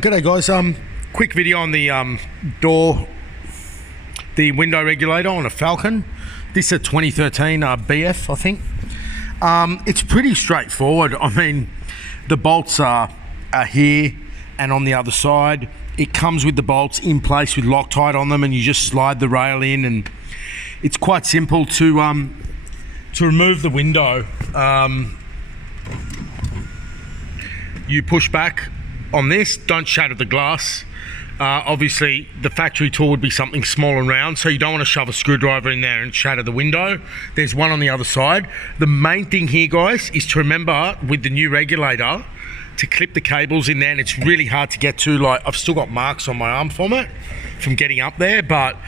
G'day guys, quick video on the window regulator on a Falcon. This is a 2013 BF, I think. It's pretty straightforward. I mean, the bolts are here and on the other side. It comes with the bolts in place with Loctite on them, and you just slide the rail in, and it's quite simple to remove the window. You push back on this, don't shatter the glass. Obviously the factory tool would be something small and round, so you don't want to shove a screwdriver in there and shatter the window. There's one on the other side. The main thing here, guys, is to remember with the new regulator to clip the cables in there, and it's really hard to get to. Like, I've still got marks on my arm from it, from getting up there, but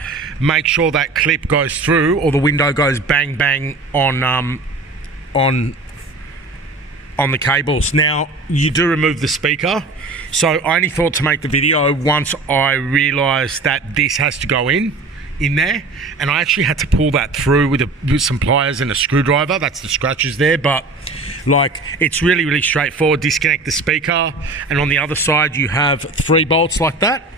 make sure that clip goes through or the window goes bang bang on the cables. Now, you do remove the speaker, so I only thought to make the video once I realized that this has to go in there, and I actually had to pull that through with some pliers and a screwdriver. That's the scratches there, but like, it's really straightforward. Disconnect the speaker, and on the other side you have 3 bolts like that.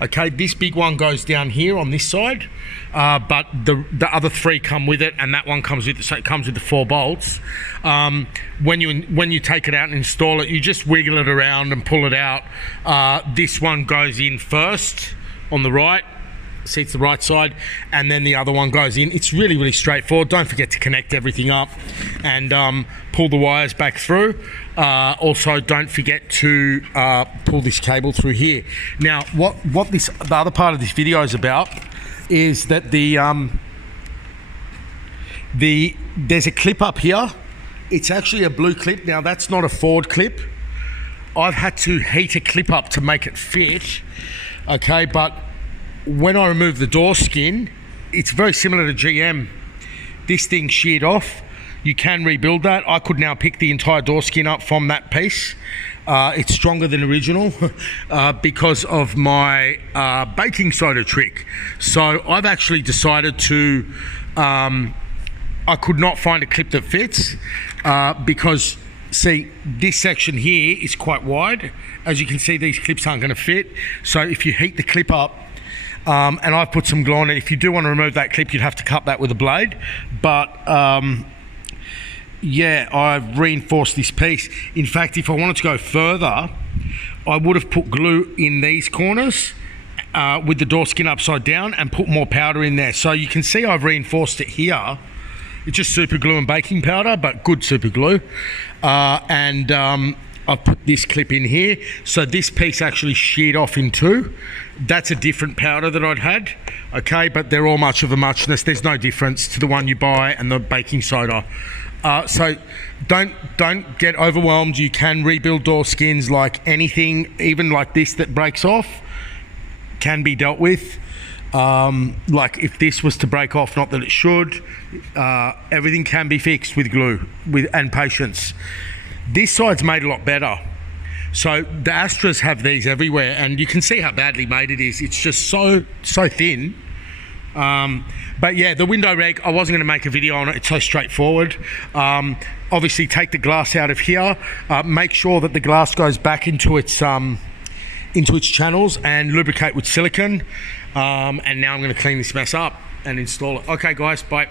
Okay, this big one goes down here on this side, but the other 3 come with it, and that one comes with, so it comes with the 4 bolts. When you take it out and install it, you just wiggle it around and pull it out. This one goes in first on the right. See, it's the right side, and then the other one goes in. It's really straightforward. Don't forget to connect everything up and pull the wires back through. Also, don't forget to pull this cable through here. Now, what the other part of this video is about is that there's a clip up here. It's actually a blue clip. Now, that's not a Ford clip. I've had to heat a clip up to make it fit. Okay, but when I remove the door skin, it's very similar to GM. This thing sheared off. You can rebuild that. I could now pick the entire door skin up from that piece. It's stronger than original because of my baking soda trick. So I've actually decided to, I could not find a clip that fits because, see, this section here is quite wide. As you can see, these clips aren't going to fit. So if you heat the clip up, and I've put some glue on it. If you do want to remove that clip, you'd have to cut that with a blade. But yeah, I've reinforced this piece. In fact, if I wanted to go further, I would have put glue in these corners with the door skin upside down and put more powder in there. So you can see I've reinforced it here. It's just super glue and baking powder, but good super glue. I've put this clip in here. So this piece actually sheared off in 2. That's a different powder that I'd had, okay, but they're all much of a muchness. There's no difference to the one you buy and the baking soda. So don't get overwhelmed. You can rebuild door skins like anything, even like this that breaks off, can be dealt with. Like if this was to break off, not that it should, everything can be fixed with glue and patience. This side's made a lot better. So the Astras have these everywhere, and you can see how badly made it is. It's just so thin. But yeah, the window reg, I wasn't going to make a video on it. It's so straightforward. Obviously, take the glass out of here. Make sure that the glass goes back into its channels, and lubricate with silicone. And now I'm going to clean this mess up and install it. Okay, guys, bye.